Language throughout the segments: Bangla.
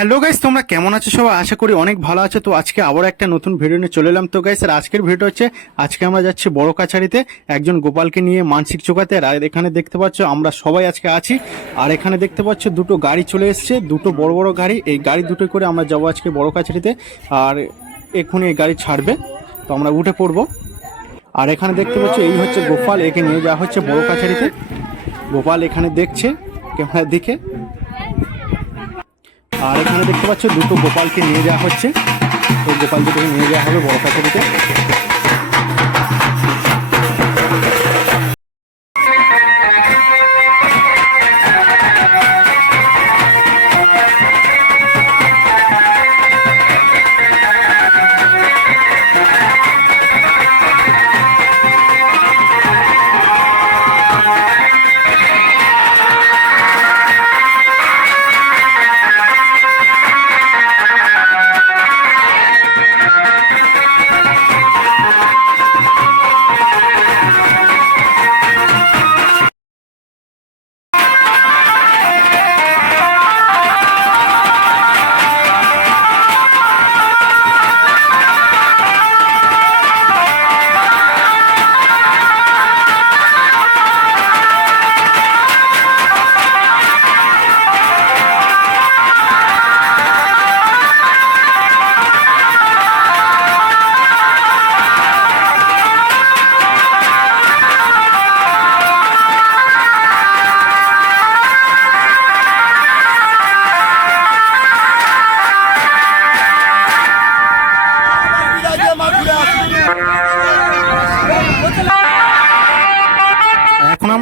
হ্যালো গাইস, তোমরা কেমন আছো সবাই? আশা করি অনেক ভালো আছো। তো আজকে আবার একটা নতুন ভিডিও নিয়ে চলে এলাম। তো গাইস, আর আজকের ভিডিও হচ্ছে, আজকে আমরা যাচ্ছি বড় কাছারিতে একজন গোপালকে নিয়ে মানসিক চোকাতে। আর এখানে দেখতে পাচ্ছ, আমরা সবাই আজকে আছি। আর এখানে দেখতে পাচ্ছ, দুটো গাড়ি চলে এসছে, দুটো বড় বড় গাড়ি। এই গাড়ি দুটো করে আমরা যাব আজকে বড় কাছারিতে। আর এক্ষুনি এই গাড়ি ছাড়বে। তো আমরা উঠে পড়ব। আর এখানে দেখতে পাচ্ছ, এই হচ্ছে গোপাল। একে নিয়ে যাওয়া হচ্ছে বড় কাছারিতে। গোপাল এখানে দেখছে, ক্যামেরার দিকে। আর এখানে দেখতে পাচ্ছ দুটো গোপালকে নিয়ে যাওয়া হচ্ছে। তো গোপালকে নিয়ে যাওয়া হবে বড় কাছারিতে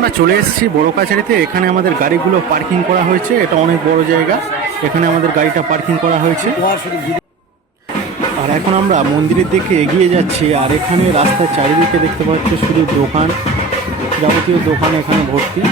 আমরা চলে এসেছি বড় কাছারিতে এখানে আমাদের গাড়িগুলো পার্কিং করা হয়েছে। এটা অনেক বড় জায়গা। এখানে আমাদের গাড়িটা পার্কিং করা হয়েছে। আর এখন আমরা মন্দিরের দিকে এগিয়ে যাচ্ছি। আর এখানে রাস্তার চারিদিকে দেখতে পাচ্ছি শুধু দোকান, যাবতীয় দোকান এখানে ভর্তি।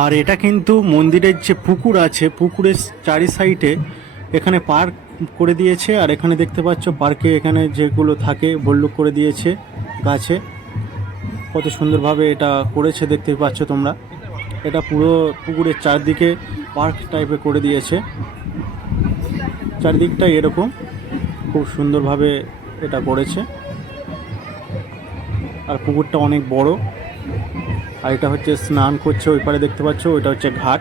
আর এটা কিন্তু মন্দিরের যে পুকুর আছে পুকুরের চারি সাইডে এখানে পার্ক করে দিয়েছে, আর এখানে দেখতে পাচ্ছ পার্কে এখানে যেগুলো থাকে ভল্লুক করে দিয়েছে গাছে। কত সুন্দরভাবে এটা করেছে দেখতে পাচ্ছ তোমরা। এটা পুরো পুকুরের চারদিকে পার্ক টাইপে করে দিয়েছে। চারদিকটা এরকম, খুব সুন্দরভাবে এটা করেছে। আর পুকুরটা অনেক বড়। আর এটা হচ্ছে স্নান করছে, ওই পারে দেখতে পাচ্ছ, ওইটা হচ্ছে ঘাট।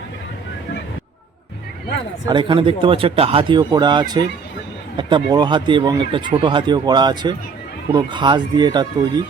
আর এখানে দেখতে পাচ্ছি একটা হাতিও করা আছে, একটা বড় হাতি এবং একটা ছোট হাতিও করা আছে। পুরো ঘাস দিয়ে এটা তৈরি।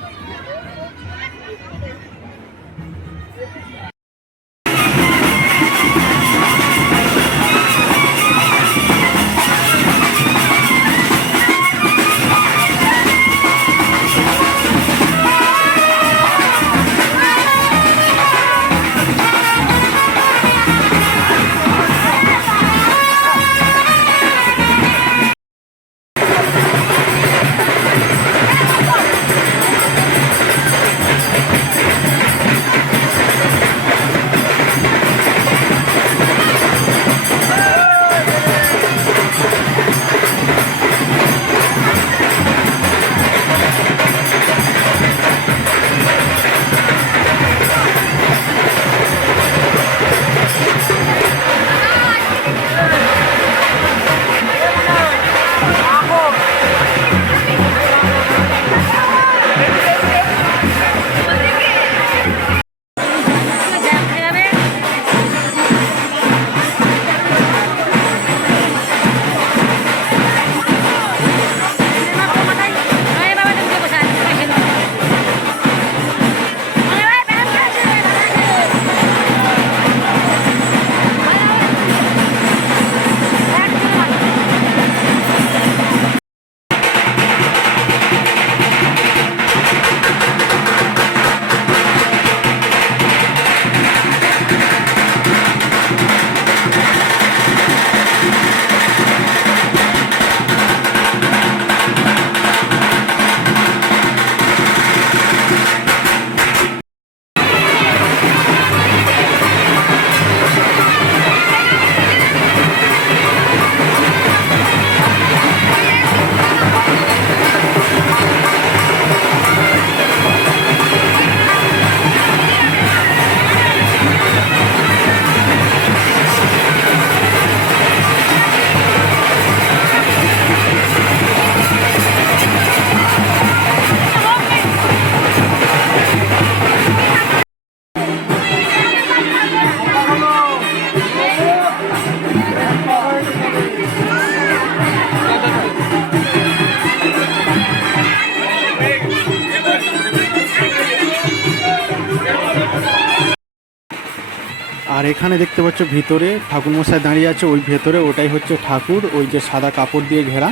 এখানে দেখতে পাচ্ছ ভিতরে ঠাকুর মশাই দাঁড়িয়ে আছে, ওই ভেতরে ওটাই হচ্ছে ঠাকুর, ওই যে সাদা কাপড় দিয়ে ঘেরা।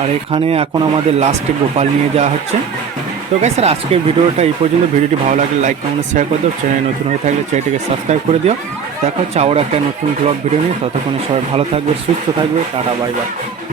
আর এখানে এখন আমাদের লাস্টে গোপাল নিয়ে যাওয়া হচ্ছে। তো গাই স্যার আজকের ভিডিওটা এই পর্যন্ত। ভিডিওটি ভালো লাগলে লাইক কমেন্ট শেয়ার করে দিও। চ্যানেল নতুন হয়ে থাকলে চ্যানেলটিকে সাবস্ক্রাইব করে দিও। দেখা হচ্ছে আবার একটা নতুন ব্লগ ভিডিও নিয়ে। ততক্ষণে সবাই ভালো থাকবে, সুস্থ থাকবে। Tata bye bye